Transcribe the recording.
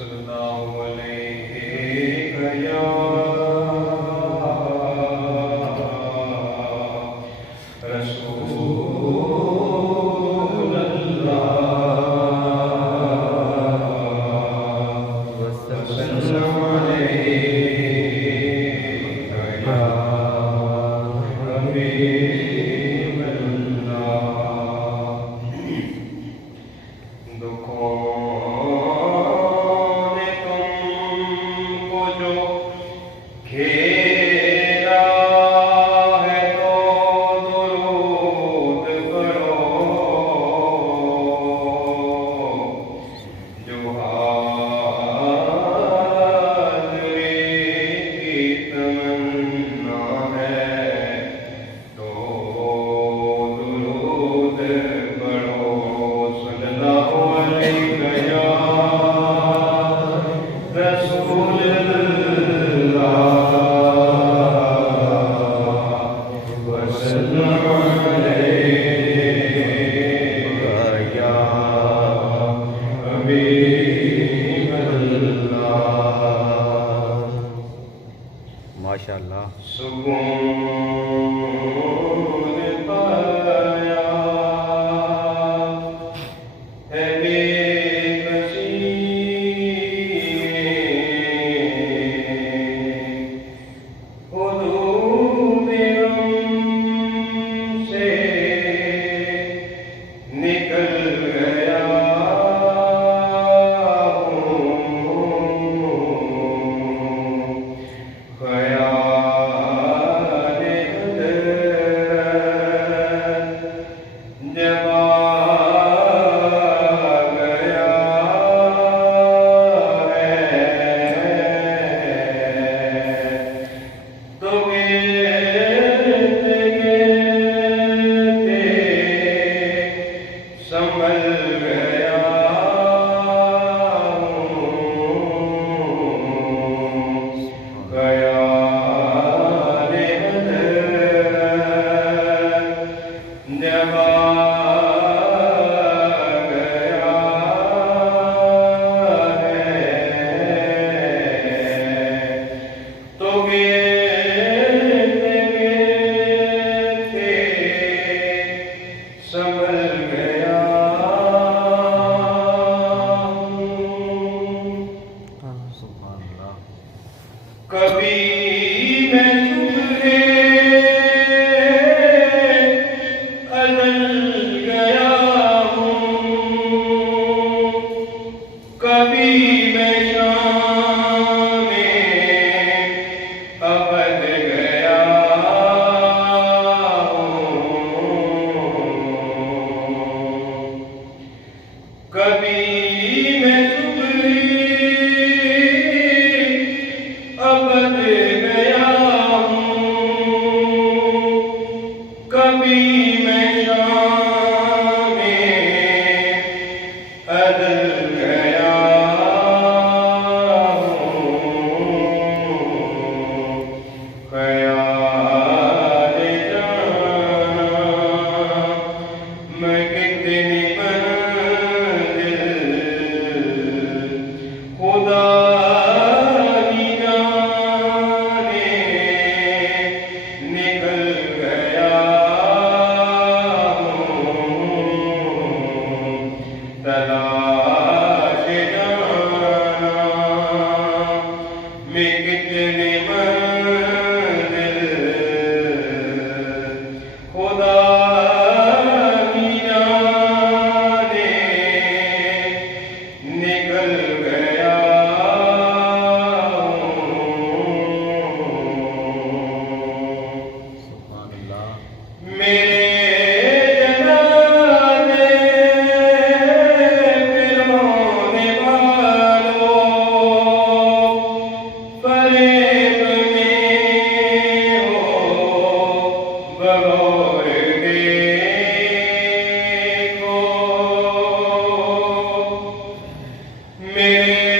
सल्लल्लाहु अलैहि या रसूल अल्लाह वसल्लम अलैका या हबीब अल्लाह। दुखों ने तुमको जो घेरा है तो दुरूद पढ़ो, जो हाज़िरी की तमन्ना है तो दुरूद पढ़ो। सल्लल्लाहु अलैहि या रसूल अल्लाह वसल्लम अलैका या हबीब अल्लाह। माशाअल्लाह। सुकून पाया है बेकसी में, हुदूद गम से निकल गया हूँ, ख़याल हज़रत जब आ गया है, तो गिरते गिरते संभल गया हूँ, ख़याल हज़रत जब आ गया है, तो गिरते गिरते संभल गया हूँ। सुभान अल्लाह। कभी मैं सुबह अदल गया हूँ, कभी मैं शाम में अबद गया हूँ, कभी मैं सुबह अबद गया हूँ, कभी मैं शाम में अदल गया हूँ, ख़याल जाना मैं कितनी मंज़िल खुदा ही जाने निकल गया हूँ, तलाश जाना मैं कितनी मंज़िल खुदा ही जाने निकल गया हूँ। सुभान अल्लाह। मेरे जनाज़े पे रोने वालों, फरेब में हो बगौर देखो, मेरे